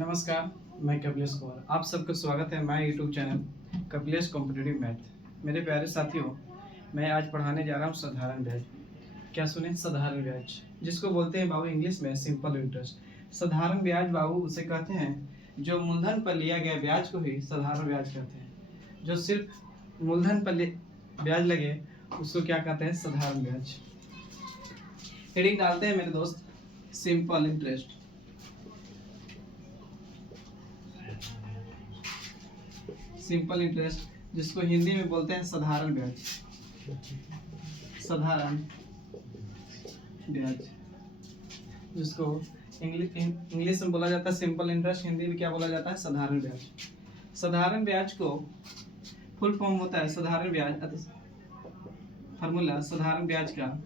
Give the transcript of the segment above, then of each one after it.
नमस्कार, मैं कपिलेश कुमार। आप सबका स्वागत है my YouTube channel Kapilesh competitive math. मेरे प्यारे साथियों, मैं आज पढ़ाने जा रहा हूँ साधारण ब्याज। क्या सुने? साधारण ब्याज, जिसको बोलते हैं बाबू इंग्लिश में सिंपल इंटरेस्ट। साधारण ब्याज बाबू उसे कहते हैं जो मूलधन पर लिया गया ब्याज को ही साधारण ब्याज कहते हैं। जो सिर्फ मूलधन पर ब्याज लगे उसको क्या कहते हैं? साधारण ब्याज। हेडिंग डालते हैं मेरे दोस्त, सिंपल इंटरेस्ट। सिंपल इंटरेस्ट, जिसको हिंदी में बोलते हैं साधारण ब्याज। साधारण ब्याज, जिसको इंग्लिश में बोला जाता है सिंपल इंटरेस्ट, हिंदी में क्या बोला जाता है? साधारण ब्याज। साधारण ब्याज को फुल फॉर्म होता है साधारण ब्याज, फार्मूला साधारण ब्याज का,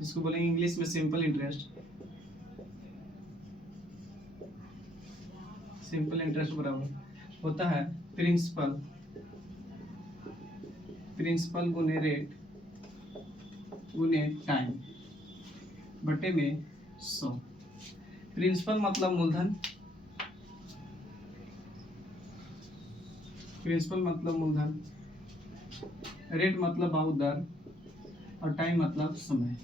जिसको बोलेंगे इंग्लिश में सिंपल इंटरेस्ट। सिंपल इंटरेस्ट बराबर होता है प्रिंसिपल गुने रेट गुने टाइम बटे में 100। प्रिंसिपल मतलब मूलधन, रेट मतलब बाबू दर, और टाइम मतलब समय।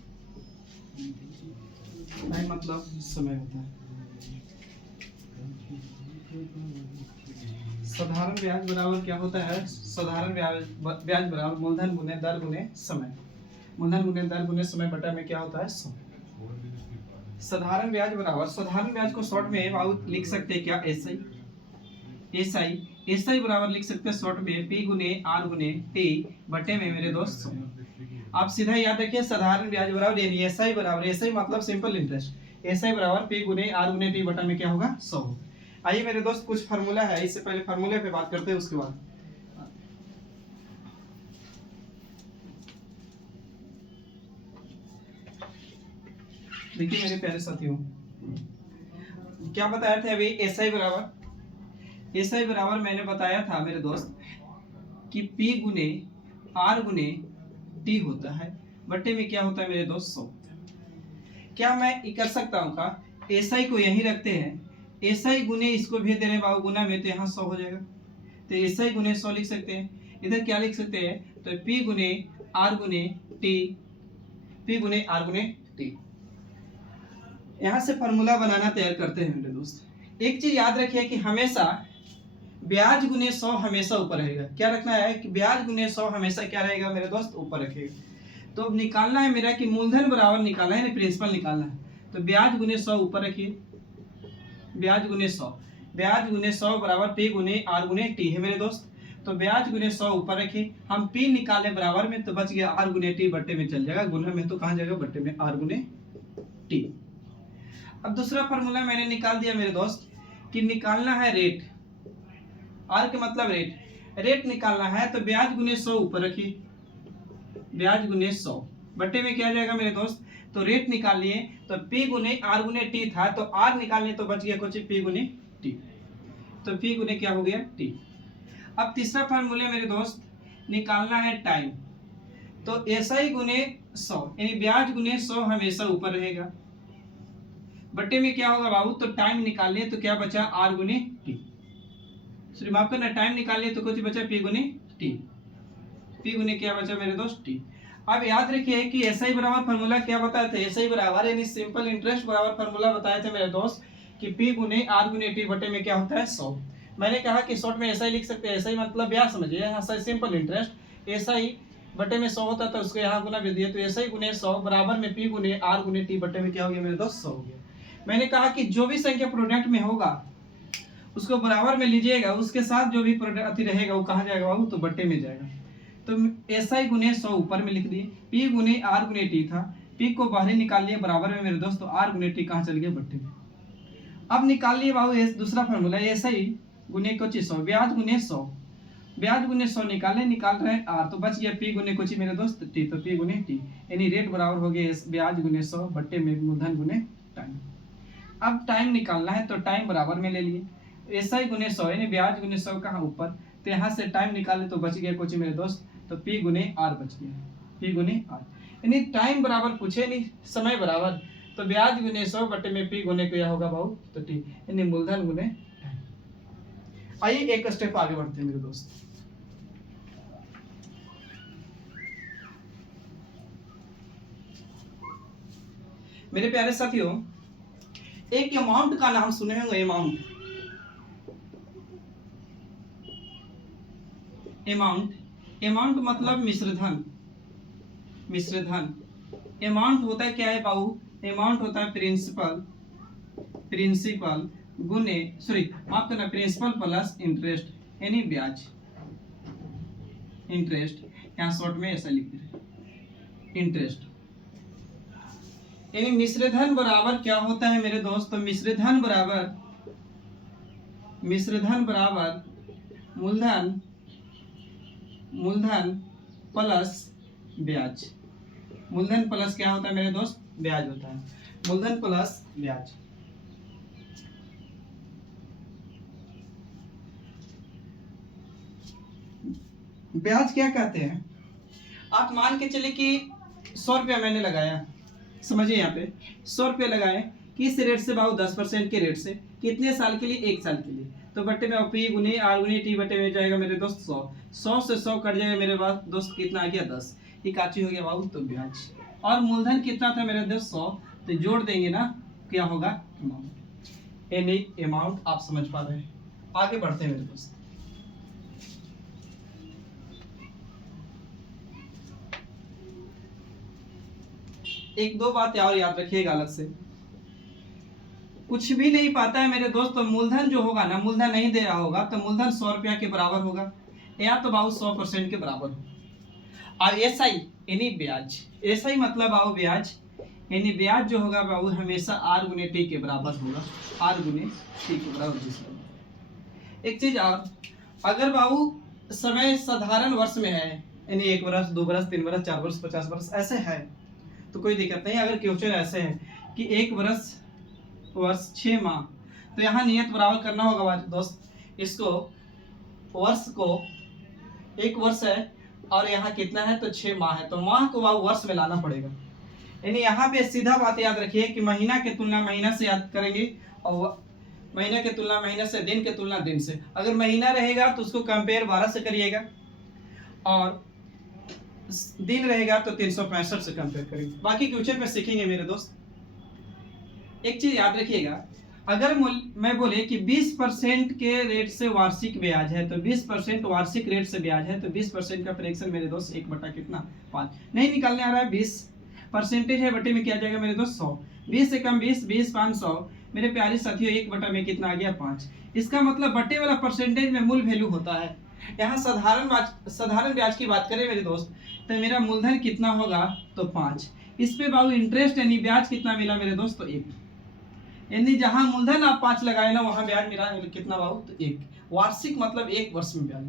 टाइम मतलब समय होता है। साधारण ब्याज बराबर क्या होता है? साधारण ब्याज बराबर मूलधन गुने दर गुने समय। मूलधन गुने दर गुने समय बटा में क्या होता है? 100। साधारण ब्याज बराबर, साधारण ब्याज को शॉर्ट में बाबू लिख सकते हैं क्या? एसआई बराबर लिख सकते हैं शॉर्ट में पी गुने आर गुने टी बटे में मेरे दोस्त 100। आप सीधा याद रखिए साधारण ब्याज बराबर एसआई बराबर, एसआई मतलब सिंपल इंटरेस्ट, एसआई बराबर पी गुने आर गुने टी बटा में क्या होगा? 100। आइए मेरे दोस्त, कुछ फार्मूला है, इससे पहले फार्मूले पे बात करते हैं, उसके बाद देखिए मेरे प्यारे साथियों, क्या बताया था अभी? एसआई बराबर मैंने बताया था मेरे दोस्त कि P गुने R गुने T होता है बटे में क्या होता है मेरे दोस्त? 100। क्या मैं कर सकता हूँ का? एसआई को यहीं रखते हैं, एसआई गुने इसको भेज दे रहे हैं बाबू गुना में, तो यहाँ 100 हो जाएगा। तो एसआई गुने 100 लिख सकते हैं। इधर क्या लिख सकते हैं? तो P गुने R गुने T। यहाँ से फॉर्मूला बनाना तैयार करते हैं मेरे दोस्त। एक चीज याद रखिए कि हमेशा ब्याज गुने 100 हमेशा ऊपर रहेगा। क्या रखना है? कि ब्याज गुने 100 हमेशा क्या रहेगा मेरे दोस्त? ऊपर रखेगा। तो अब निकालना है मेरा कि मूलधन बराबर निकालना है, प्रिंसिपल निकालना है। तो ब्याज गुने 100 ऊपर रखिए, ब्याज गुने 100 बराबर P गुने R गुने T है मेरे दोस्त। तो ब्याज गुने 100 ऊपर रखिए, हम P निकाले बराबर में, तो बच गया R गुने T बट्टे में चल जाएगा, गुना में तो कहाँ जाएगा? बट्टे में R गुने T। अब दूसरा फार्मूला मैंने निकाल दिया मेरे दोस्त कि निकालना है रेट, R का मतलब रेट निकालना है। तो ब्याज गुने 100 ऊपर रखिए, ब्याज गुने 100 बट्टे में क्या जाएगा मेरे दोस्त? तो रेट निकाल लिए, तो P गुने R गुने T था, तो R निकालने तो बच गया कुछ P गुने T। तो P गुने क्या हो गया? T। अब तीसरा फार्मूला मेरे दोस्त निकालना है टाइम। तो SI गुने 100 यानी ब्याज गुने 100 हमेशा ऊपर रहेगा बट्टे में क्या होगा बाबू? तो टाइम निकाल लिए, तो क्या बचा? R गुने T। सॉरी माफ करना, टाइम निकाल लिए तो कुछ बचा P गुने T। P गुने क्या बचा मेरे दोस्त? T। अब याद रखिए कि SI बराबर फार्मूला क्या बताया था? SI बराबर यानी सिंपल इंटरेस्ट बराबर फार्मूला बताए थे मेरे दोस्त कि P गुने R गुने T बटे में क्या होता है? 100। मैंने कहा कि शॉर्ट में SI लिख सकते हैं, SI मतलब ब्याज समझिए, यहाँ सिंपल इंटरेस्ट SI बटे में 100 होता था, उसको यहाँ गुना कर दिया, तो SI गुने 100 बराबर में P गुने R गुने T बटे में क्या हो गया मेरे दोस्त? 100 हो गया। मैंने कहा कि जो भी संख्या प्रोडक्ट में होगा उसको बराबर में लीजिएगा, उसके साथ जो भी प्रोडक्ट रहेगा वो कहाँ जाएगा बाबू? तो बट्टे में जाएगा। तो SI गुने 100 ऊपर में लिख दिए, P गुने R गुने T था, P को बाहर निकाल लिया बराबर में मेरे दोस्त, तो R गुने T कहाँ चल गया? बट्टे में। अब निकाल लिए बाबू दूसरा फार्मूला SI गुने कुछ 100, ब्याज गुने 100 निकाल रहे हैं R, तो बच गया P गुने कुछ मेरे दोस्त T, तो P गुने T यानी रेट बराबर हो गया ब्याज गुने 100 बट्टे में मूलधन गुने टाइम। अब टाइम निकालना है, तो टाइम बराबर में ले लिए, SI गुने 100 यानी ब्याज गुने 100 कहाँ? ऊपर, तो यहाँ से टाइम निकाले तो बच गया कुछ मेरे दोस्त, तो P गुने R बच गया, P गुने R यानी टाइम बराबर पूछे नहीं समय बराबर, तो ब्याज गुने 100 बटे में पी गुने क्या होगा भाऊ, तो टी, यानी मूलधन गुने टाइम। आइए एक स्टेप आगे बढ़ते हैं मेरे दोस्त। मेरे प्यारे साथियों, एक अमाउंट का नाम सुने होंगे, अमाउंट। अमाउंट, अमाउंट मतलब मिश्रधन। मिश्रधन अमाउंट होता है क्या है बाबू, अमाउंट होता है प्रिंसिपल, प्रिंसिपल गुने, सॉरी माफ करना, प्रिंसिपल प्लस इंटरेस्ट यानी ब्याज, इंटरेस्ट, यहाँ शॉर्ट में ऐसा लिख रहे इंटरेस्ट। यानी मिश्रधन बराबर क्या होता है मेरे दोस्त, तो मिश्रधन बराबर, मिश्रधन बराबर मूलधन, मूलधन प्लस ब्याज। मूलधन प्लस क्या होता है मेरे दोस्त, ब्याज होता है, मूलधन प्लस ब्याज। ब्याज क्या कहते हैं, आप मान के चले कि 100 रुपया मैंने लगाया, समझिए यहाँ पे 100 रुपया लगाए, किस रेट से बाबू, 10% के रेट से, कितने साल के लिए, 1 साल के लिए, तो बट्टे में पी गुनी आर गुनी टी बट्टे में जाएगा मेरे दोस्त 100, 100 से 100 कट जाएगा मेरे पास दोस्त, कितना आ गया 10, ये काची हो गया बाबू, तो ब्याज। और मूलधन कितना था मेरे दोस्त 100, तो जोड़ देंगे ना, क्या होगा अमाउंट, यानी अमाउंट। आप समझ पा रहे हैं, आगे बढ़ते हैं मेरे दोस्त। एक दो बात और याद रखिएगा अलग से, कुछ भी नहीं पाता है मेरे दोस्त, तो मूलधन जो होगा ना, मूलधन नहीं दे रहा होगा तो मूलधन 100 रुपया के बराबर होगा, या तो बाबू 100% के बराबर होगा। और एसआई यानी ब्याज, एसआई मतलब बाबू ब्याज, यानी ब्याज जो होगा बाबू हमेशा आर गुने टी के बराबर होगा, आर गुने टी के बराबर। एक चीज और, अगर बाबू समय साधारण वर्ष में है, यानी 1 वर्ष 2 वर्ष 3 वर्ष 4 वर्ष 50 वर्ष ऐसे है, तो कोई दिक्कत नहीं। अगर क्वेश्चन ऐसे है कि 1 वर्ष 6 माह, तो यहाँ नियत बराबर करना होगा दोस्त, इसको वर्ष को 1 वर्ष है और यहाँ कितना है, तो 6 माह है, तो माह को आप वर्ष में लाना पड़ेगा। यानी यहाँ पे सीधा बात याद रखिए कि महीना के तुलना महीना से याद करेंगे, और महीना के तुलना महीना से, दिन के तुलना दिन से। अगर महीना रहेगा तो उसको कंपेयर 12 से करिएगा, और दिन रहेगा तो 365 से कंपेयर करेंगे। बाकी क्वेश्चन पे सीखेंगे मेरे दोस्त। एक चीज याद रखिएगा, अगर मैं बोले कि 20% के रेट से वार्षिक ब्याज है, तो 20% वार्षिक रेट से ब्याज है, तो 20% का फ्रैक्शन मेरे दोस्त 1 बटा कितना 5 नहीं निकालने आ रहा है, 20% है, बटे में क्या जाएगा मेरे दोस्त 100, 20 से कम 20, 20 5 100 मेरे प्यारे साथियों, 1 बटा में कितना आ गया 5। इसका मतलब बटे वाला परसेंटेज में मूल वैल्यू होता है। यहाँ साधारण ब्याज की बात करें मेरे दोस्त, तो मेरा मूलधन कितना होगा, तो 5, इस पे बाबू इंटरेस्ट यानी ब्याज कितना मिला मेरे दोस्त, तो 1, यानी जहां मूलधन आप 5 लगाए ना, वहां ब्याज मिला कितना बाबू, तो 1। वार्षिक मतलब 1 वर्ष में ब्याज।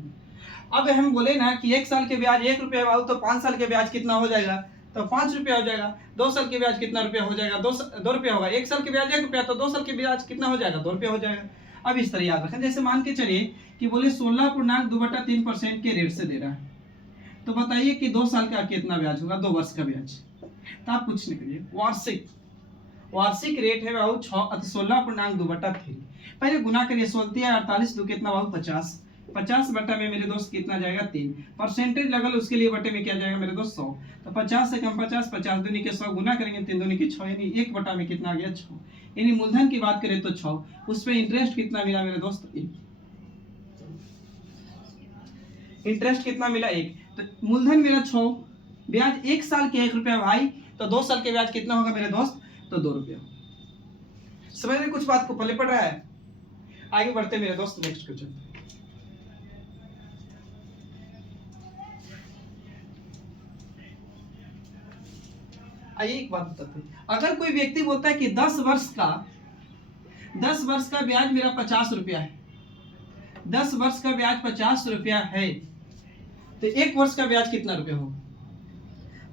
अब हम बोले ना कि 1 साल के ब्याज 1 रुपया बाबू, तो 5 साल के ब्याज कितना हो जाएगा, तो 5 रुपया हो जाएगा। 2 साल के ब्याज कितना रुपया हो जाएगा, 2 रुपया होगा। 1 साल के ब्याज 1 रुपया, तो 2 साल के ब्याज कितना हो जाएगा, 2 रुपया हो जाएगा। अब इस तरह याद रखें, जैसे मान के चलिए कि बोले 16.2/3% के रेट से दे रहा है, तो बताइए कि 2 साल का कितना ब्याज होगा, 2 वर्ष का ब्याज। तो आप कुछ नहीं करिए, वार्षिक रेट है बाबू 16.2/3, पहले गुना करिए, 16 48 दो कितना बाबू 50, 50 बटा में मेरे दोस्त कितना जाएगा 3, परसेंटेज लगल उसके लिए बटे में क्या जाएगा मेरे दोस्त 100, तो 50 से कम 50, 50 दूनी के 100 गुना करेंगे 3 दूनी के 6, यानी 1 बटा में कितना आ गया 6। यानी मूलधन की बात करें तो 6, उस पे इंटरेस्ट कितना मिला मेरे दोस्त 1, इंटरेस्ट कितना मिला 1, तो मूलधन मेरा 6, ब्याज 1 साल के 1 रुपया भाई, तो 2 साल के ब्याज कितना होगा मेरे दोस्त, तो 2 रुपया। समझ रहे कुछ बात को, पल्ले पड़ रहा है। आगे बढ़ते मेरे दोस्त नेक्स्ट क्वेश्चन। आइए एक बात बताते हैं, अगर कोई व्यक्ति बोलता है कि 10 वर्ष का ब्याज मेरा 50 रुपया है, 10 वर्ष का ब्याज 50 रुपया है, तो 1 वर्ष का ब्याज कितना रुपया होगा।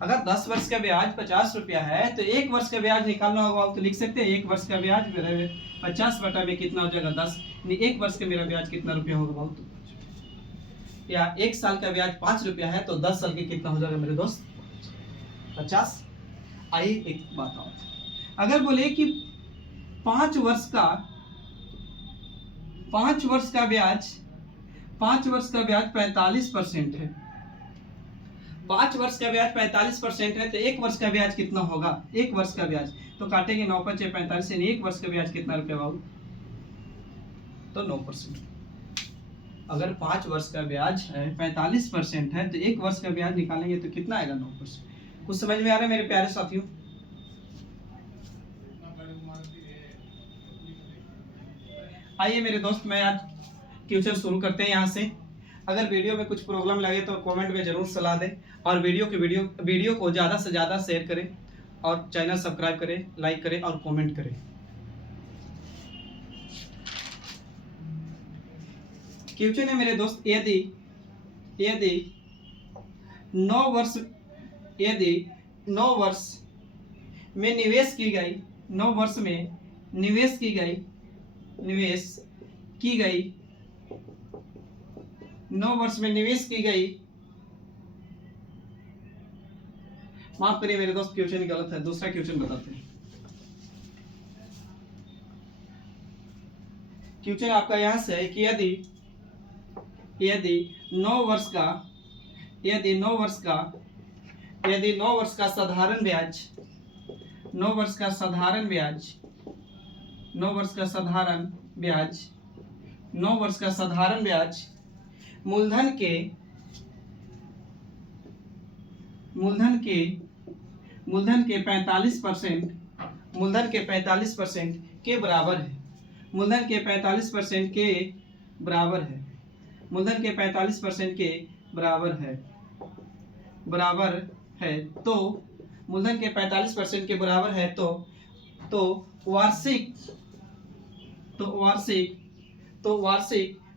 अगर 10 वर्ष का ब्याज 50 रुपया है, तो 1 वर्ष का ब्याज निकालना होगा, तो लिख सकते हैं 1 वर्ष का ब्याज 50 बटा में कितना हो जाएगा 10, यानी 1 वर्ष का मेरा ब्याज कितना रुपया होगा बहुत, तो या 1 साल का ब्याज 5 रुपया है, तो 10 साल के कितना हो जाएगा मेरे दोस्त 50। आइए एक बात और, अगर बोले कि 5 वर्ष का 45% है, 5 वर्ष का ब्याज 45% है, तो 1 वर्ष का ब्याज कितना होगा? 1 वर्ष का ब्याज तो काटेंगे 9 × 5 = 45, यानी 1 वर्ष का ब्याज कितना रुपया बाबू? तो 9%। अगर 5 वर्ष का ब्याज है 45% है, तो 1 वर्ष का ब्याज निकालेंगे तो कितना आएगा? 9%। कुछ समझ में आ रहा है मेरे प्यारे साथियों? आइए मेरे दोस्त, मैं आज क्वेश्चन शुरू करते हैं यहाँ से। अगर वीडियो में कुछ प्रॉब्लम लगे तो कमेंट में जरूर सलाह दें, और वीडियो को ज़्यादा से ज़्यादा शेयर करें, और चैनल सब्सक्राइब करें, लाइक करें और कमेंट करें। क्वेश्चन है मेरे दोस्त, यदि 9 वर्ष में निवेश की गई 9 वर्ष में निवेश की गई 9 वर्ष में निवेश की गई, माफ करिए मेरे दोस्त, क्वेश्चन गलत है, दूसरा क्वेश्चन बताते हैं। क्वेश्चन आपका यहां से है कि यदि 9 वर्ष का साधारण ब्याज 9 वर्ष का साधारण ब्याज मूलधन के 45% के बराबर है। मूलधन के 45% के बराबर है। तो मूलधन के 45% के बराबर है तो वार्षिक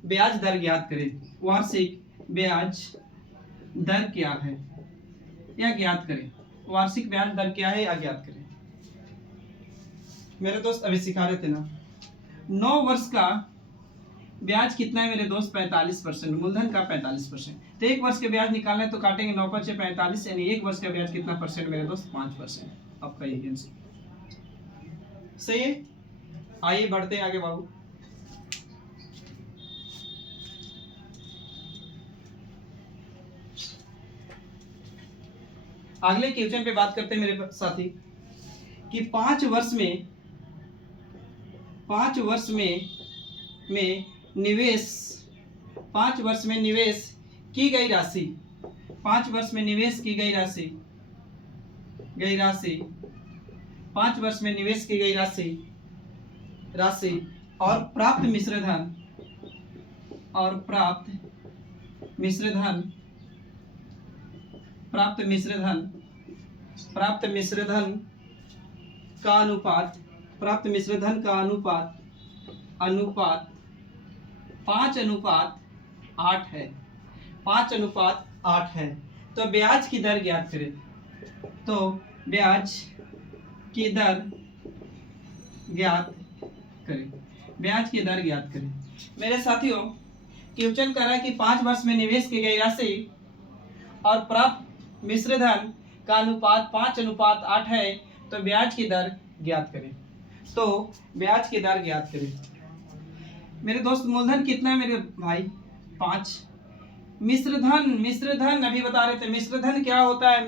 ब्याज दर ज्ञात करें। वार्षिक ब्याज दर क्या है या ज्ञात करें। वार्षिक ब्याज दर क्या है या ज्ञात करें। मेरे दोस्त अभी सिखा रहे थे ना, 9 वर्ष का ब्याज कितना है मेरे दोस्त? 45%, मूलधन का 45%। तो 1 वर्ष के ब्याज निकालना है तो काटेंगे 9 × 5 = 45, यानी 1 वर्ष का ब्याज कितना परसेंट मेरे दोस्त? 5%। आपका यही आंसर सही है। आइए बढ़ते हैं आगे बाबू। अगले क्वेश्चन पे बात करते हैं मेरे साथी कि 5 वर्ष में निवेश की गई राशि 5 वर्ष में निवेश की गई राशि 5 वर्ष में निवेश की गई राशि और प्राप्त मिश्रधन का अनुपात 5:8 है। 5:8 है। तो ब्याज की दर ज्ञात करें। ब्याज की दर ज्ञात करें। मेरे साथियों, क्वेश्चन कर रहा है कि 5 वर्ष में निवेश की गई राशि और प्राप्त मिश्रधन का अनुपात 5:8 है, तो ब्याज की दर ज्ञात करें। मेरे दोस्त, मूलधन कितना है मेरे भाई? 5। मिश्रधन अभी बता रहे थे। मिश्रधन क्या होता है?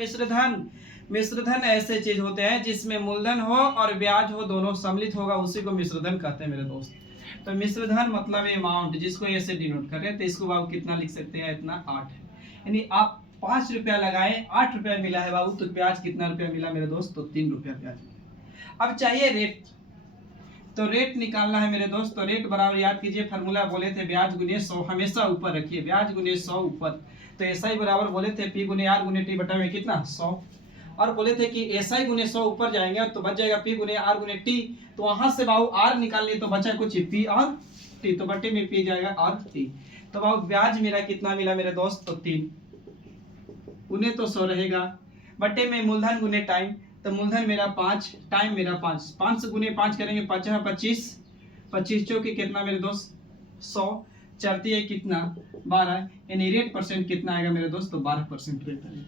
मिश्रधन ऐसे चीज होते हैं जिसमें मूलधन हो और ब्याज हो, दोनों सम्मिलित होगा, उसी को मिश्रधन कहते हैं मेरे दोस्त। तो मिश्रधन मतलब अमाउंट, जिसको ऐसे डिनोट कर रहे हैं, तो इसको बाबू कितना लिख सकते हैं? इतना 8 है। यानी आप 5 रुपया लगाए, 8 रुपया मिला है बाबू, तो ब्याज कितना रुपया मिला मेरे दोस्त? तो 3 रुपया ब्याज मिला। अब चाहिए रेट, तो रेट निकालना है मेरे दोस्त। तो रेट बराबर याद कीजिए, फार्मूला बोले थे ब्याज गुने 100, हमेशा ऊपर रखिए, ब्याज गुने 100 ऊपर। तो SI बराबर बोले थे P × R × T बटा में कितना? 100। और बोले थे कि SI गुने 100 ऊपर जाएंगे तो बच जाएगा P × R × T। तो वहां से बाबू R निकालनी, तो बचा कुछ P और T, तो बटे में P जाएगा और T। तो बाबू ब्याज मेरा कितना मिला मेरे दोस्त? तो 3। गुने तो 100 रहेगा, बटे में मूलधन गुने टाइम, तो मूलधन मेरा 5, टाइम मेरा 5। 5 से गुने 5 करेंगे, 5 × 25, 25 चौके कितना मेरे दोस्त? 100। चढ़ती है कितना? 12। यानी रेट परसेंट कितना आएगा मेरे दोस्त? तो 12% रेट आएगा।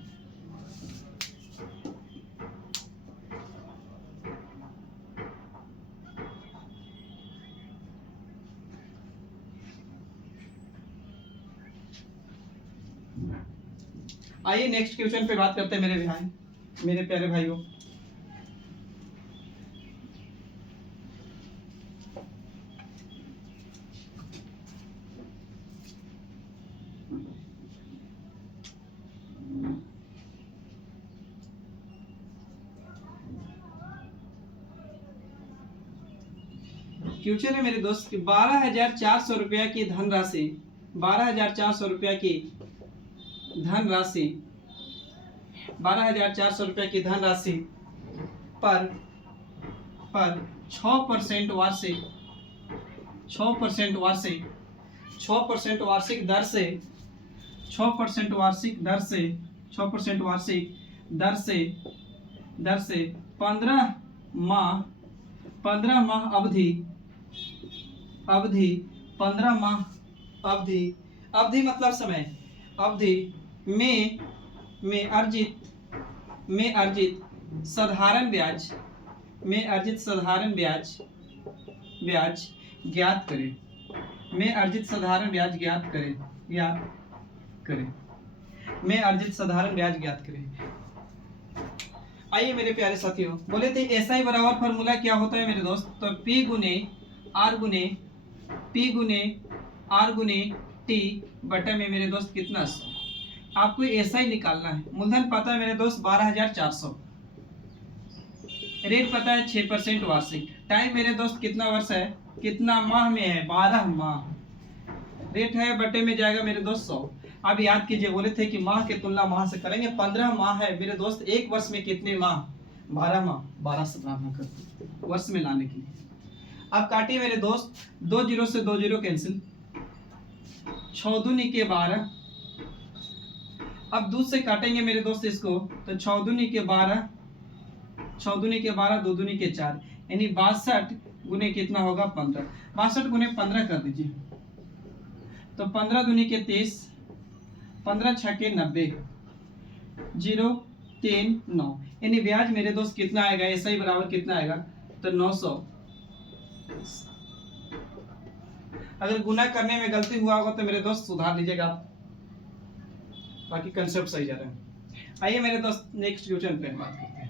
आइए नेक्स्ट क्वेश्चन पे बात करते हैं मेरे भाई, मेरे प्यारे भाइयों। क्वेश्चन है मेरे दोस्त कि 12,400 रुपया की धनराशि, 12,400 रुपया की धनराशि, 12,400 रुपया की धनराशि पर 6% वार्षिक, 6% वार्षिक, 6% वार्षिक दर से, 6% वार्षिक दर से, 6% वार्षिक दर से, 15 माह, 15 माह अवधि, 15 माह अवधि, अवधि मतलब समय, अवधि में अर्जित साधारण ब्याज, में अर्जित साधारण ब्याज ज्ञात करें, में अर्जित साधारण ब्याज ज्ञात करें, में अर्जित साधारण ब्याज ज्ञात करें। आइए मेरे प्यारे साथियों, बोले थे एसआई बराबर फॉर्मूला क्या होता है मेरे दोस्त, तो P गुने R गुने T बटे में मेरे दोस्त कितना 100। आपको एसआई निकालना है। मूलधन पता है मेरे दोस्त 12,400, रेट पता है 6% वार्षिक, टाइम मेरे दोस्त कितना वर्ष है, कितना माह में है, 12 माह, रेट है बटे में जाएगा मेरे दोस्त 100। अब याद कीजिए, बोले थे कि माह की तुलना माह से करेंगे, 15 माह है मेरे दोस्त, एक वर्ष में कितने माह, 12 माह, 12 से भाग कर वर्ष में लाने के लिए। अब काटिए मेरे दोस्त, 2 जीरो से 2 जीरो कैंसिल, 6 दूनी के 12, अब दूध से काटेंगे मेरे दोस्त इसको, तो 6 दूनी के 12, 6 दूनी के 12, 2 दूनी के 4, यानी 62 गुने कितना होगा 15, 62 गुने 15 कर दीजिए, तो 15 दूनी के 30, 15 छके 90, 0 3 9, यानी ब्याज मेरे दोस्त कितना आएगा, ऐसा ही बराबर कितना आएगा, तो 900। अगर गुना करने में गलती हुआ होगा तो मेरे दोस्त सुधार लीजिएगा आप, बाकी कंसेप्ट सही जा रहा है। आइए मेरे दोस्त नेक्स्ट क्वेश्चन पे बात करते हैं।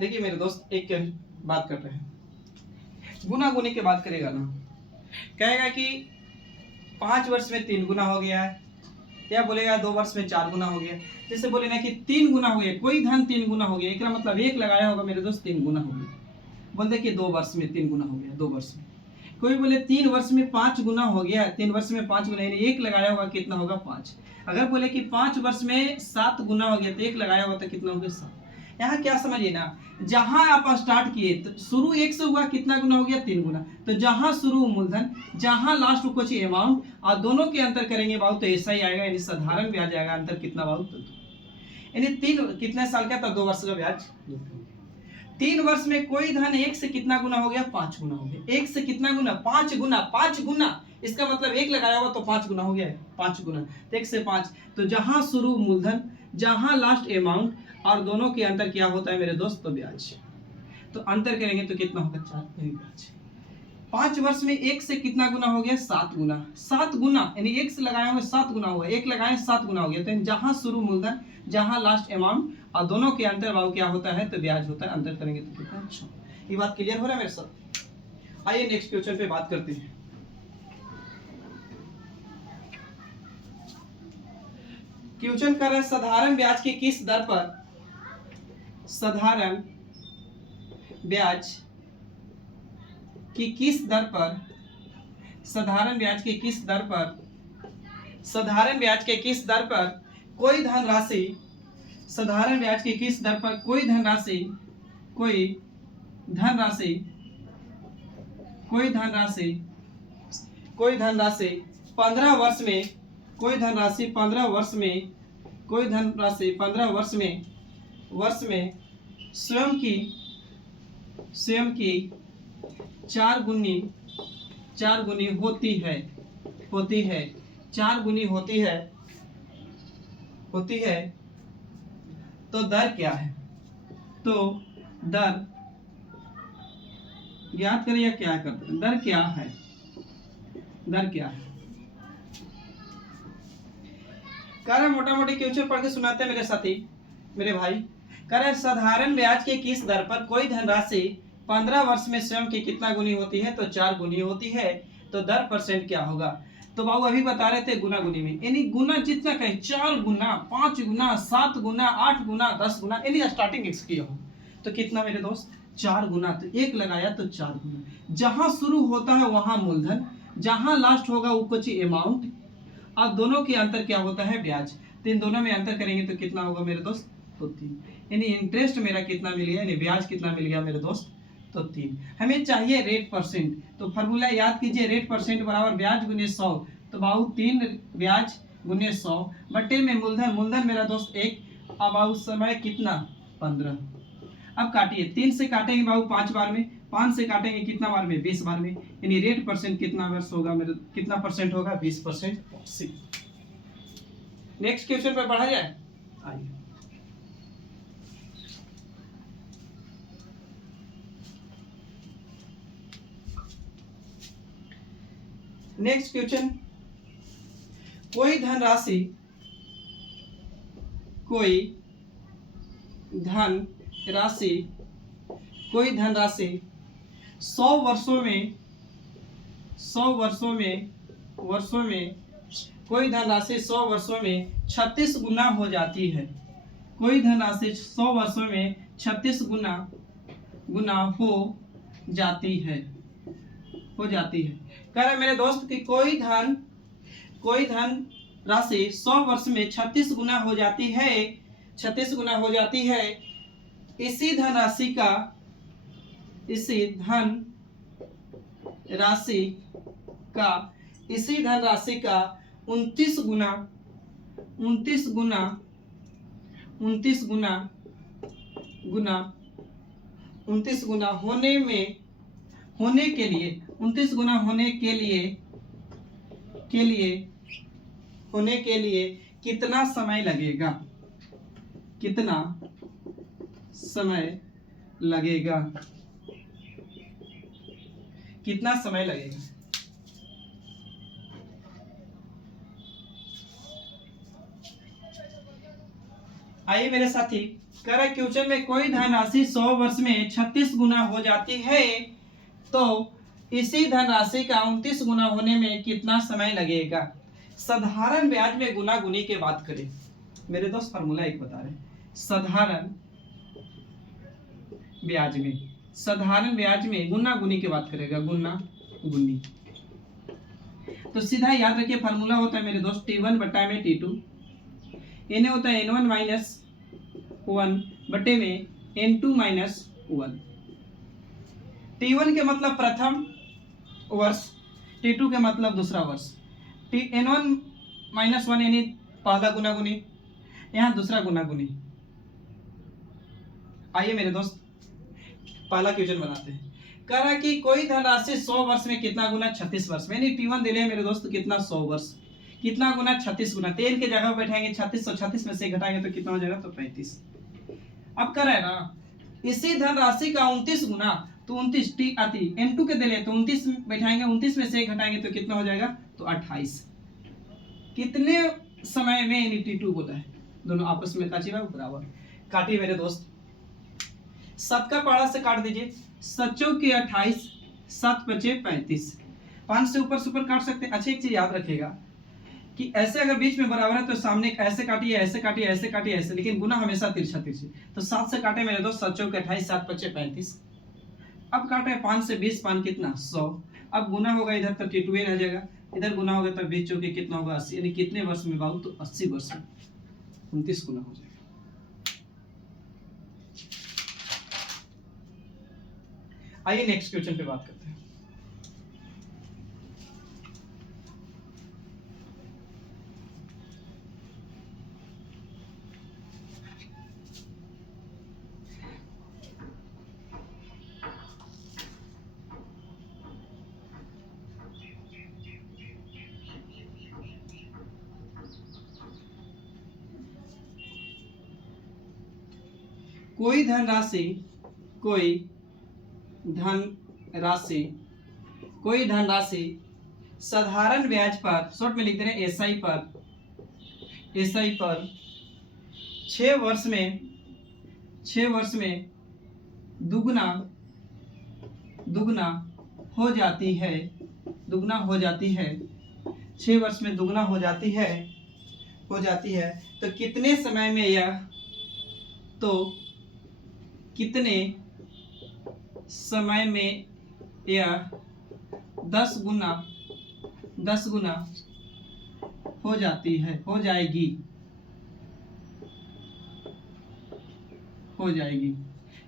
देखिए मेरे दोस्त एक बात कर रहे हैं, गुना गुनी की बात करेगा ना, कहेगा कि 5 वर्ष में 3 गुना हो गया है, या बोलेगा 2 वर्ष में 4 गुना हो गया। जैसे बोले ना कि 3 गुना हो गया, कोई धन 3 गुना हो गया, एक मतलब एक लगाया होगा मेरे दोस्त 3 गुना हो गया। बोलते कि 2 वर्ष में 3 गुना हो गया, 2 वर्ष में। कोई बोले 3 वर्ष में 5 गुना हो गया, 3 वर्ष में 5 गुना, यानी एक लगाया होगा कितना होगा 5। अगर बोले कि 5 वर्ष में 7 गुना हो गया, तो एक लगाया होगा तो कितना होगा 7। यहाँ क्या समझिए ना, जहां आप स्टार्ट किए तो शुरू 1 से हुआ, कितना गुना हो गया 3 गुना, तो जहां शुरू मूलधन, जहां लास्ट कुछ अमाउंट, और दोनों के अंतर करेंगे बाबू तो ऐसा ही आएगा, यानी साधारण ब्याज आएगा। अंतर कितना बाबू, तो यानी 3 कितने साल का, तो 2 वर्ष का ब्याज। 3 वर्ष में कोई धन 1 से कितना गुना हो गया, 5 गुना हो गया। 1 से कितना गुना, 5 गुना, 5 गुना, इसका मतलब एक लगाया हुआ तो 5 गुना हो गया, 5 गुना, 1 से 5, तो जहां शुरू मूलधन, जहां लास्ट अमाउंट, और दोनों के अंतर क्या होता है मेरे दोस्त, तो ब्याज। तो अंतर करेंगे तो कितना होगा 4 ब्याज। 5 वर्ष में 1 से कितना गुना हो गया, 7 गुना, 7 गुना, यानी 1 से लगाए हुए 7 गुना हुआ, 1 लगाए 7 गुना हो गया। तो जहां शुरू मूलधन, जहां लास्ट अमाउंट, और दोनों के अंतर बाबू क्या होता है, तो ब्याज होता है। अंतर करेंगे तो कितना, 6। ये बात क्लियर हो रहा है मेरे साथ। आइए नेक्स्ट क्वेश्चन पे बात करते हैं। क्वेश्चन कर रहा है साधारण ब्याज की किस दर पर, साधारण ब्याज की किस दर पर, साधारण ब्याज की किस दर पर, साधारण ब्याज के किस दर पर कोई धनराशि, साधारण ब्याज की किस दर पर कोई धनराशि, कोई धनराशि, कोई धनराशि, कोई धनराशि 15 वर्ष में, कोई धनराशि 15 वर्ष में, कोई धनराशि 15 वर्ष में, वर्ष में स्वयं की 4 गुनी होती है, 4 गुनी होती है तो दर क्या है, तो दर ज्ञात करें या क्या करते हैं, दर क्या है, दर क्या है। कह रहे मोटा मोटी क्वेश्चन पढ़ के सुनाते हैं मेरे साथी, मेरे भाई। कह रहे साधारण ब्याज के किस दर पर कोई धनराशि 15 वर्ष में स्वयं की कितना गुनी होती है, तो 4 गुनी होती है, तो दर परसेंट क्या होगा। तो बाबू अभी बता रहे थे गुना गुनी में, यानी गुना जितना कहे 4 गुना, 5 गुना, 7 गुना, 8 गुना, 10 गुना, यानी स्टार्टिंग एक्स किया हो तो कितना मेरे दोस्त 4 गुना, तो एक लगाया तो 4 गुना। जहां शुरू होता है वहां मूलधन, जहां लास्ट होगा वो कुछ अमाउंट, और दोनों के अंतर क्या होता है ब्याज। तो इन दोनों में अंतर करेंगे तो कितना होगा मेरे दोस्त, तो 3। यानी इंटरेस्ट मेरा कितना मिल गया, यानी ब्याज कितना मिल गया मेरे दोस्त, तो 3। हमें चाहिए रेट परसेंट, तो फॉर्मूला याद कीजिए, रेट परसेंट बराबर ब्याज गुने 100, तो बाबू 3 ब्याज गुने 100 बटे में मूलधन, मूलधन मेरा दोस्त 1, अब बाबू समय कितना 15। अब काटिए, 3 से काटेंगे बाबू 5 बार में, 5 से काटेंगे कितना बार में 20 बार में, यानी रेट परसेंट कितना वर्ष होगा मेरे, कितना परसेंट होगा 20%। नेक्स्ट क्वेश्चन पर बढ़ा जाए, आइए। नेक्स्ट क्वेश्चन, कोई धनराशि, कोई धनराशि, कोई धनराशि 100 वर्षों में, 100 वर्षों में कोई धनराशि 100 वर्षों में 36 गुना हो जाती है, कोई धनराशि 100 वर्षों में 36 गुना हो जाती है, हो जाती है। कह रहे मेरे दोस्त कि कोई धन राशि 100 वर्ष में 36 गुना हो जाती है, 36 गुना हो जाती है। इसी धन राशि का, इसी धन राशि का, इसी धन राशि का 29 गुना, 29 गुना, 29 गुना, गुना 29 गुना होने में, होने के लिए, 29 गुना होने के लिए, होने के लिए कितना समय लगेगा, कितना समय लगेगा, कितना समय लगेगा। आइए मेरे साथी, कह रहा क्वेश्चन में कोई धनराशि 100 वर्ष में 36 गुना हो जाती है, तो इसी धनराशि का 29 गुना होने में कितना समय लगेगा। साधारण ब्याज में गुना गुनी की बात करें मेरे दोस्त, फार्मूला एक बता रहे, साधारण ब्याज में, साधारण ब्याज में गुना गुनी की बात करेगा, गुना गुनी। तो सीधा याद रखिए फार्मूला होता है मेरे दोस्त T1 बटा में T2, इन्हें होता है N1 माइनस 1 बटे में N2 माइनस 1। T1 के मतलब प्रथम वर्ष, T2 के मतलब दूसरा वर्ष। N1 माइनस 1 यानी पहला गुना गुनी, यहाँ दूसरा गुना गुनी। आइए मेरे दोस्त पहला क्वेश्चन बनाते हैं। कह रहा कि कोई धनराशि 100 वर्ष में कितना गुना, 36 वर्ष में, यानी T1 दे रहे हैं मेरे दोस्त कितना 100 वर्ष, कितना गुना 36 गुना, 13 के जगह बैठाएंगे 36, तो 36 में से घटाएंगे तो कितना हो जाएगा, तो 35। अब कह रहा है ना इसी धनराशि का 29 गुना, तो 29 टी आती N2 के दे ले, तो 29 बैठाएंगे, 29 में से घटाएंगे तो कितना हो जाएगा, तो 28। कितने समय में, यानी T2 बोला है, दोनों आपस में काटिए बराबर। काटिए मेरे दोस्त, 7 का पारा से काट दीजिए, 7 के 28, 7 बचे 35, 5 से ऊपर सुपर काट सकते हैं। अच्छा एक चीज याद रखिएगा कि ऐसे अगर बीच में बराबर है तो सामने ऐसे काटिए, ऐसे काटिए, ऐसे काटिए, ऐसे, लेकिन गुना हमेशा तिरछा तिरछी। तो 7 से काटे मेरे दोस्त, 7 के 28, 7 बचे 35। अब काटे 5 से 20, 5 कितना 100। अब गुना होगा इधर तो T2 रह जाएगा, इधर गुना होगा तो 20 चौके कितना होगा 80, यानी कितने वर्ष में बाबू, तो 80 वर्ष में 29 गुना हो जाएगा। आइए नेक्स्ट क्वेश्चन पे बात करते हैं। कोई धनराशि कोई धनराशि साधारण ब्याज पर, शॉर्ट में लिख दे रहे हैं एसआई पर 6 वर्ष में दुगना हो जाती है 6 वर्ष में दुगना हो जाती है तो कितने समय में यह 10 गुना हो जाएगी।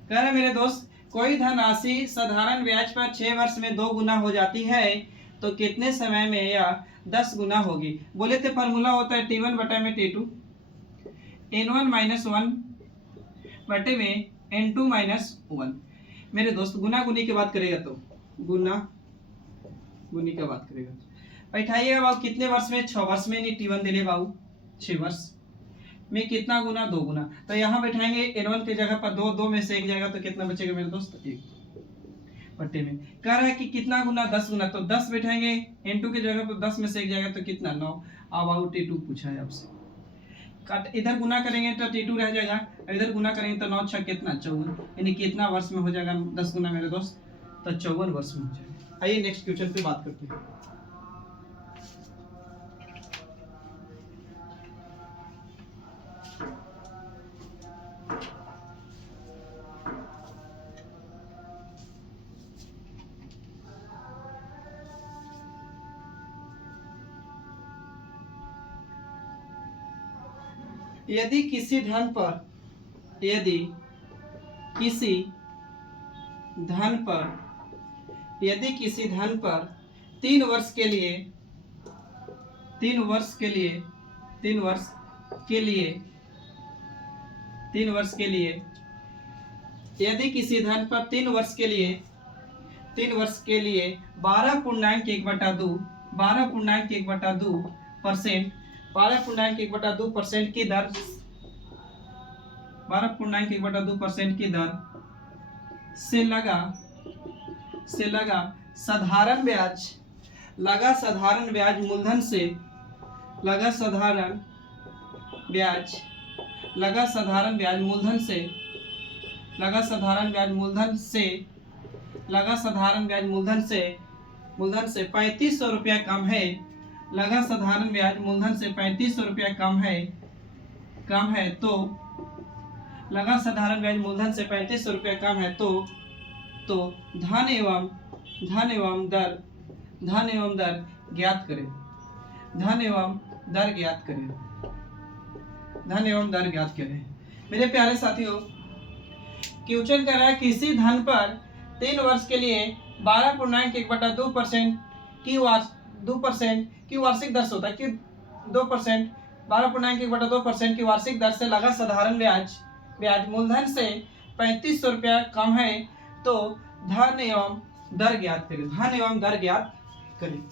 कह रहे मेरे दोस्त, कोई धनराशि साधारण ब्याज पर 6 वर्ष में 2 गुना हो जाती है तो कितने समय में यह 10 गुना होगी। बोले थे फॉर्मूला होता है T1 बटे में T2, N1 माइनस 1 बटे में N2 माइनस 1। मेरे दोस्त गुना गुनी की बात करेगा तो गुनी की बात करेगा बैठाइएगा बाबू, कितने वर्ष में 6 वर्ष में, नहीं T1 दे ले बाबू 6 वर्ष में कितना गुना 2 गुना, तो यहाँ बैठाएंगे N1 की जगह पर 2 में से 1 जाएगा तो कितना बचेगा मेरे दोस्त 1 बट्टे में। कह रहा है कि कितना गुना 10 गुना, तो 10 बैठाएंगे, N2 की जगह पर 10 में से 1 जाएगा तो कितना 9। अब बाबू T2 पूछा है आपसे, इधर गुना करेंगे तो T2 रह जाएगा, इधर गुना करेंगे तो 9 6 कितना 54, यानी कितना वर्ष में हो जाएगा 10 गुना मेरे दोस्त, तो 54 वर्ष में हो जाएगा। आइए नेक्स्ट क्वेश्चन पे बात करते हैं। यदि किसी धन पर 3 वर्ष के लिए यदि किसी धन पर 3 वर्ष के लिए 12.1/2% की दर 12.1/2% की दर से लगा साधारण ब्याज मूलधन से 3500 रुपया कम है, लगा साधारण ब्याज मूलधन से 3500 रुपया कम है तो लगा साधारण ब्याज मूलधन से 3500 रुपया कम है तो धन एवं दर ज्ञात करें। मेरे प्यारे साथियों, क्वेश्चन कर रहा है किसी धन पर 3 वर्ष के लिए 12.1/2% की वार्षिक दर से होता है कि 2% 12.1/2% की वार्षिक दर से लगा साधारण ब्याज मूलधन से 3500 रुपया कम है तो धन एवं दर ज्ञात करें।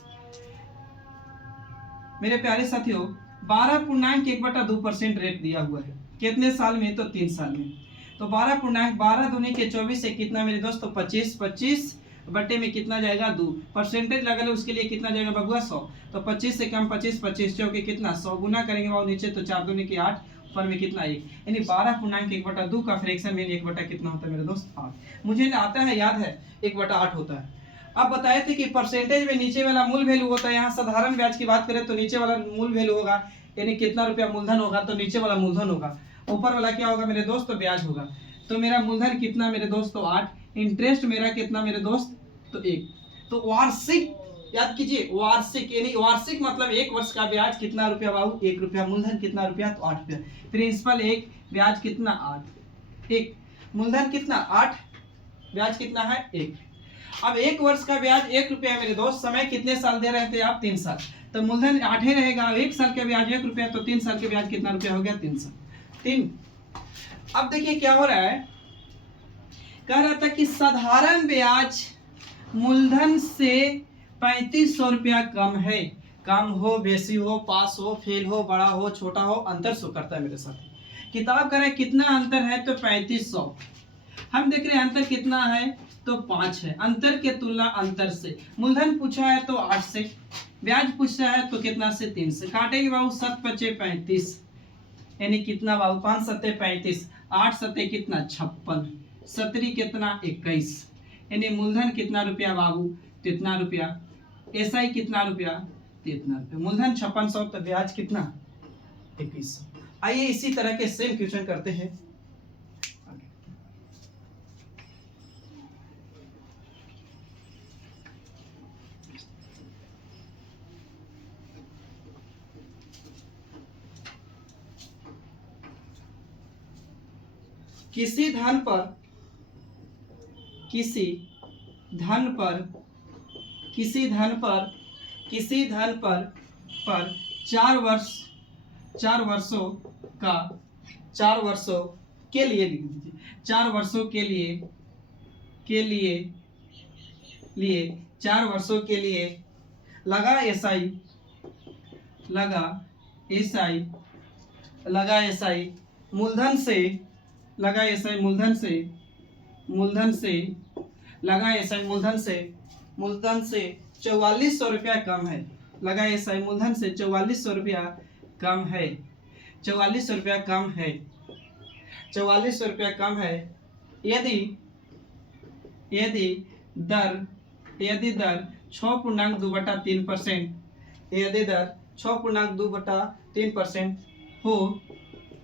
मेरे प्यारे साथियों, 12.1/2% रेट दिया हुआ है, कितने साल में, तो 3 साल में। तो 12 दूनी के 24 से कितना मेरे दोस्तों 25 बट्टे में कितना जाएगा 2, परसेंटेज लगा लो उसके लिए कितना जाएगा बबुआ 100, तो 25 से कम 25 चौके कितना 100, गुना करेंगे वो नीचे तो 4 दूनी के 8, ऊपर में कितना 1, यानी 12.1/2 का फ्रैक्शन में 1 बटा कितना होता है मेरे दोस्त 8। मुझे आता है, याद है 1/8 होता है। अब बताए थे कि परसेंटेज में नीचे वाला मूल वैल्यू होता है, यहाँ साधारण ब्याज की बात करें तो नीचे वाला मूल वैल्यू होगा, यानी कितना रुपया मूलधन होगा तो नीचे वाला मूलधन होगा, ऊपर वाला क्या होगा मेरे दोस्त, तो ब्याज होगा। तो मेरा मूलधन कितना मेरे दोस्त, तो 8, इंटरेस्ट मेरा कितना मेरे दोस्त, तो 1। तो वार्षिक याद कीजिए, वार्षिक यानी वार्षिक मतलब 1 वर्ष का ब्याज कितना रुपया बाबू, 1 रुपया, मूलधन कितना रुपया, तो 8 रुपया, प्रिंसिपल 1, ब्याज कितना 8, 1, मूलधन कितना 8, ब्याज कितना है 1। अब 1 वर्ष का ब्याज 1 रुपया मेरे दोस्त, समय कितने साल दे रहे थे आप, 3 साल, तो मूलधन 8 ही रहेगा, 1 साल का ब्याज 1 रुपया, तो 3 साल के ब्याज कितना रुपया हो गया, 3 साल 3। अब देखिए क्या हो रहा है, कह रहा था कि साधारण ब्याज मूलधन से 3500 रुपया कम है, कम हो बेसी हो, पास हो फेल हो, बड़ा हो छोटा हो, अंतर शो करता है मेरे साथ। किताब का कितना अंतर है तो 3500। हम देख रहे हैं अंतर कितना है तो 5 है। अंतर के तुलना अंतर से। मूलधन पूछा है तो 8 से, ब्याज पूछा है तो कितना से 3 से। काटेंगे बाबू 7 × 5 = 35, यानी कितना बाबू 5 × 7 = 35, 8 × 7 कितना 56, 7 कितना 21, यानी मूलधन कितना रुपया बाबू तो इतना रुपया। एसआई कितना रुपया तो इतना रुपया। मूलधन 5600 तो ब्याज कितना 2100। आइए इसी तरह के सेम क्वेश्चन करते हैं। किसी धन पर 4 वर्षों के लिए लिख दीजिए। 4 वर्षों के लिए लगा एसआई मूलधन से 4400 रुपया कम है। लगा एसआई मूलधन से 4400 रुपया कम है। 4400 रुपया कम है यदि दर 6.2/3%, यदि दर 6.2/3% हो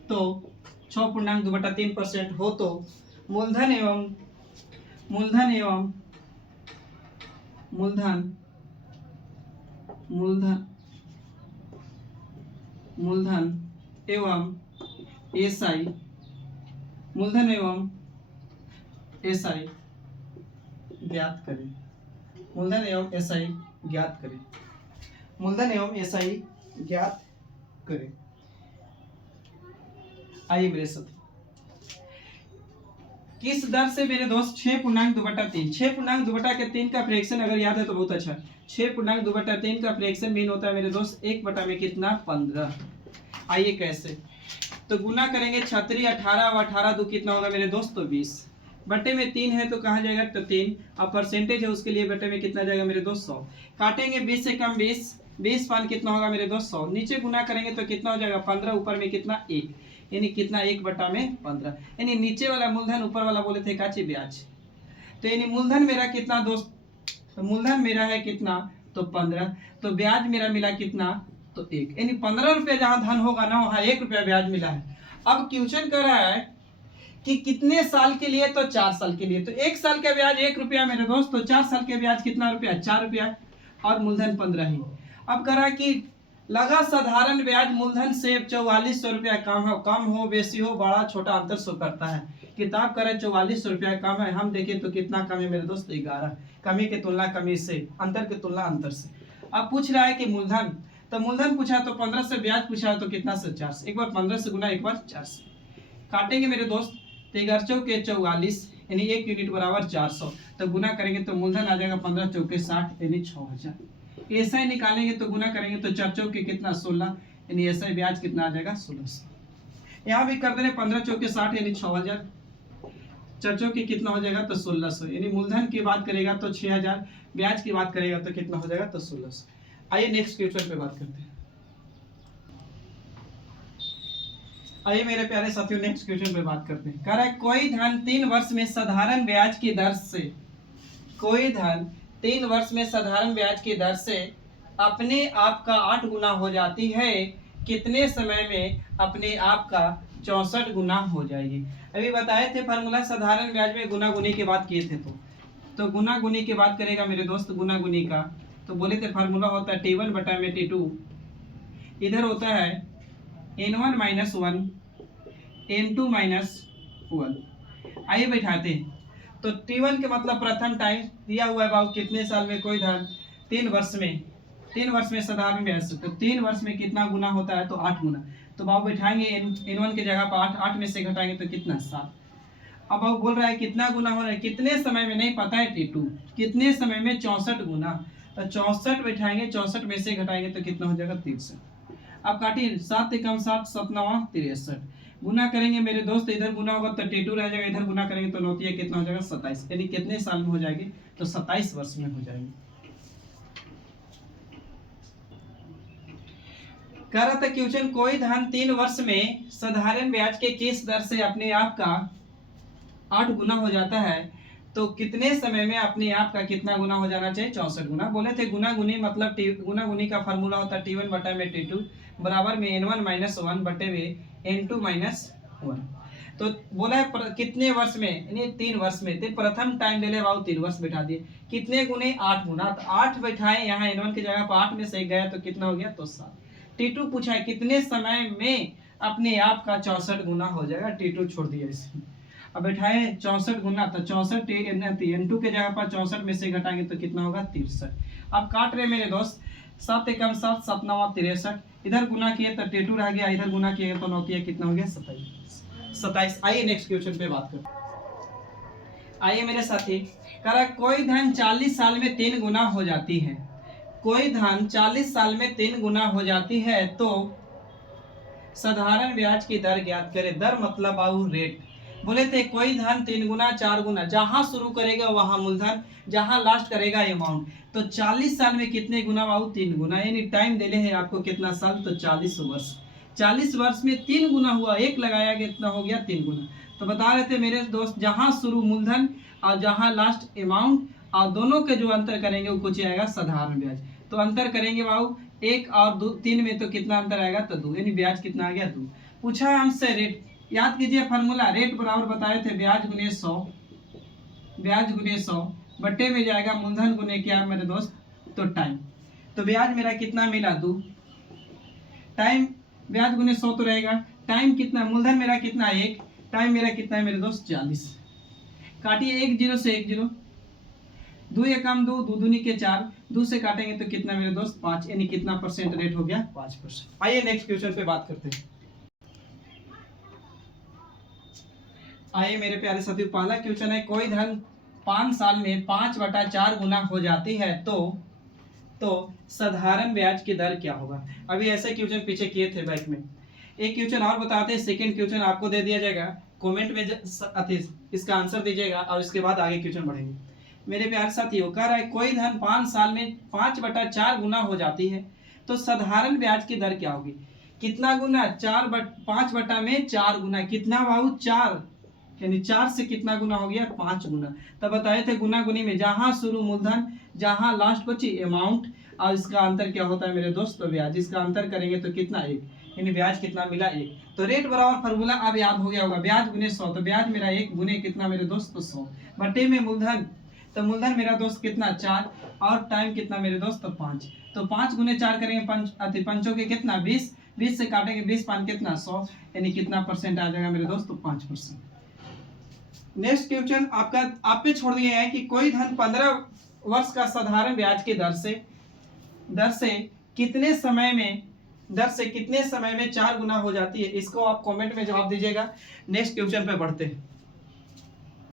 तो 6.2/3% हो तो मूलधन एवं एसआई ज्ञात करें। आइए मेरे साथ, किस दर से मेरे दोस्त 6.2/3, 6.2/3 का फ्रैक्शन अगर याद है तो बहुत अच्छा। 6.2/3 का फ्रैक्शन मीन होता है मेरे दोस्त 1 में कितना 15। आइए कैसे, तो गुना करेंगे 36 18 और 18 2 कितना होगा मेरे दोस्त तो 20, बटे में 3 है तो कहाँ जाएगा तो 3, अब परसेंटेज है उसके लिए बटे में कितना जाएगा मेरे दोस्त 100। काटेंगे 20 से कम 20 पान कितना होगा मेरे दोस्त 100। नीचे गुना करेंगे तो कितना हो जाएगा 15, ऊपर में कितना 1, यानी कितना 1/15, यानी नीचे वाला मूलधन ऊपर वाला बोले थे काची ब्याज। तो यानी मूलधन मेरा कितना दोस्त, तो मूलधन मेरा है कितना तो 15, तो ब्याज मेरा मिला कितना तो 1, यानी 15 रुपया जहां धन होगा ना वहां 1 रुपया ब्याज मिला है। अब क्वेश्चन कर रहा है कि कितने साल के लिए, तो 4 साल के लिए। तो 1 साल का ब्याज 1 रुपया मेरे दोस्त, तो 4 साल के ब्याज कितना रुपया 4 रुपया, और मूलधन 15 ही। अब कह रहा है कि लगा साधारण ब्याज मूलधन से 4400 रुपया कम हो बेसी हो बड़ा छोटा अंतर शो करता है। किताब करे 4400 रुपया कम है, हम देखें तो कितना कम है मेरे दोस्त 11, कमी की तुलना कमी से, अंतर की तुलना अंतर से। अब पूछ रहा है कि मूलधन, तो मूलधन पूछा तो 15 से, ब्याज पूछा तो कितना से 4 से। एक बार 15 से गुना एक बार 4 से। काटेंगे मेरे दोस्त 13 चौके 44, यानी 1 यूनिट बराबर 400, तो गुना करेंगे तो मूलधन आ जाएगा 15 चौके 60, यानी 6000। एसआई निकालेंगे तो गुना करेंगे तो 4 चौके कितना 16, यानी एसआई ब्याज कितना आ जाएगा 1600। यहाँ भी कर देंगे 15 चौके 60, यानी 6000, 4 चौके कितना हो जाएगा तो 1600, यानी मूलधन की बात करेगा तो 6000, ब्याज की बात करेगा तो कितना हो जाएगा तो 1600। आइए नेक्स्ट क्वेश्चन पे बात करते हैं। आइए मेरे प्यारे साथियों नेक्स्ट क्वेश्चन पे बात करते हैं। कह रहा है कोई धन 3 वर्ष में साधारण ब्याज की दर से, कोई धन 3 वर्ष में साधारण ब्याज की दर से अपने आप का 8 गुना हो जाती है, कितने समय में अपने आप का 64 गुना हो जाएगी। अभी बताए थे फार्मूला साधारण ब्याज में गुना गुनी की बात किए थे, तो गुना गुनी की बात करेगा मेरे दोस्त गुना गुनी का, तो बोले थे फार्मूला होता है T1 बटा में T2, इधर होता है N1 - 1 N2 - 1। आइए बैठाते हैं, तो T1 के मतलब प्रथम टाइम दिया हुआ है बाबू कितने साल में कोई धन 3 वर्ष में साधारण ब्याज से, तो 3 वर्ष में कितना गुना होता है तो 8 गुना। तो बाबू बैठाएंगे N1 के जगह पर 8 में से घटाएंगे तो कितना 7। अब बाबू बोल रहा है कितना गुना हो रहा है, कितने समय में नहीं पता है T2, कितने समय में 64 गुना, तो 64 बैठाएंगे, 64 में से घटाएंगे तो कितना हो जाएगा 63। अब काटिए 7 × 7 = 7 × 9 = 63, गुना करेंगे मेरे दोस्त, इधर गुना होगा 32 रह जाएगा, इधर गुना करेंगे तो 9 कितना हो जाएगा 27, यानी कितने साल में हो जाएगी, तो 27 वर्ष में हो जाएगी। कह रहा था क्वेश्चन, कोई धन 3 वर्ष में साधारण ब्याज के किस दर से अपने आप का 8 गुना हो जाता है, तो कितने समय में अपने आप का कितना गुना हो जाना चाहिए, 64 गुना। बोले थे गुना गुनी मतलब गुना गुनी का फार्मूला होता है T1 बटा में T2 बराबर में N1 माइनस 1 बटे में N2 माइनस 1। तो बोला है कितने वर्ष में, यानी 3 वर्ष में। तो प्रथम टाइम ले ले बाबू 3 वर्ष बैठा दिए, कितने गुने 8 गुना, तो 8 बैठाए यहाँ N1 की जगह पर 8 में से गया तो कितना हो गया, तो 7। T2 पूछा है कितने समय में अपने आप का 64 गुना हो जाएगा, T2 छोड़ दिया इसमें। अब बैठाए 64 गुना, तो 64 N2 के जगह पर 64 में से घटाएंगे तो कितना होगा 63। अब काट रहे मेरे दोस्त, 7 एकम 7, 7 9 63, इधर गुना किए तो T2 रह गया, इधर गुना किए तो 9 कितना हो गया 27। आइए नेक्स्ट क्वेश्चन पे बात करते। आइए मेरे साथी, कह रहा कोई धन 40 साल में 3 गुना हो जाती है, कोई धन 40 साल में 3 गुना हो जाती है तो साधारण ब्याज की दर ज्ञात करें। दर मतलब आउ रेट। बोले थे कोई धन 3 गुना 4 गुना, जहां शुरू करेगा वहां मूलधन, जहां लास्ट करेगा अमाउंट। तो 40 साल में कितने गुना बाबू 3 गुना, यानी टाइम देने हैं आपको कितना साल, तो 40 वर्ष। 40 वर्ष में 3 गुना हुआ, एक लगाया कितना हो गया 3 गुना। तो बता रहे थे मेरे दोस्त, जहां शुरू मूलधन और जहां लास्ट अमाउंट, और दोनों के जो अंतर करेंगे वो कुछ आएगा साधारण ब्याज। तो अंतर करेंगे बाबू 1 और 2 3 में, तो कितना अंतर आएगा, तो 2, यानी ब्याज कितना आ गया 2। पूछा है हमसे रेट, याद कीजिए फार्मूला, रेट बराबर बताए थे ब्याज गुने 100, ब्याज गुने 100 बट्टे में जाएगा मूलधन गुने क्या मेरे दोस्त, तो टाइम। तो ब्याज मेरा कितना मिला 2, टाइम ब्याज गुने 100 तो रहेगा, टाइम कितना, मूलधन मेरा कितना 1, टाइम मेरा कितना है मेरे दोस्त 40। काटिए 1 0 से 1 0, 2 एकम 2, 2 दूनी के 4, 2 से काटेंगे तो कितना मेरे दोस्त 5, यानी कितना परसेंट रेट हो गया 5%। आइए नेक्स्ट क्वेश्चन पे बात करते हैं। आइए मेरे प्यारे साथियों, पहला क्वेश्चन है, कोई धन 5 साल में 5/4 गुना हो जाती है तो साधारण ब्याज की दर क्या होगा। अभी ऐसे क्वेश्चन पीछे किए थे बैक में। एक क्वेश्चन और बताते हैं, सेकंड क्वेश्चन आपको दे दिया जाएगा, कमेंट में इसका आंसर दीजिएगा और इसके बाद आगे क्वेश्चन बढ़ेंगे। मेरे प्यारे साथियों, कह रहा है कोई धन 5 साल में 5/4 गुना हो जाती है तो साधारण ब्याज की दर क्या होगी। कितना गुना, 5/4 गुना, कितना बाबू 4, यानी 4 से कितना गुना हो गया 5 गुना। तब बताए थे गुना गुनी में जहां शुरू मूलधन, जहां लास्ट बची अमाउंट, और इसका अंतर क्या होता है मेरे दोस्त, तो ब्याज। इसका अंतर करेंगे तो कितना 1, यानी ब्याज कितना मिला 1। तो रेट बराबर फार्मूला अब याद हो गया होगा, ब्याज गुने 100, तो ब्याज मेरा 1 गुने कितना मेरे दोस्त, तो 100 बटे में मूलधन, तो मूलधन मेरा दोस्त कितना 4, और टाइम कितना मेरे दोस्त, तो 5। तो 5 गुने 4 करेंगे पंचों के कितना 20, 20 से काटेंगे 20 5 कितना 100, यानी कितना परसेंट आ जाएगा मेरे दोस्त, तो 5%। नेक्स्ट क्वेश्चन आपका आप पे छोड़ दिए हैं कि कोई धन 15 वर्ष का साधारण ब्याज की दर से कितने समय में 4 गुना हो जाती है। इसको आप कमेंट में जवाब दीजिएगा। नेक्स्ट क्वेश्चन पे बढ़ते हैं।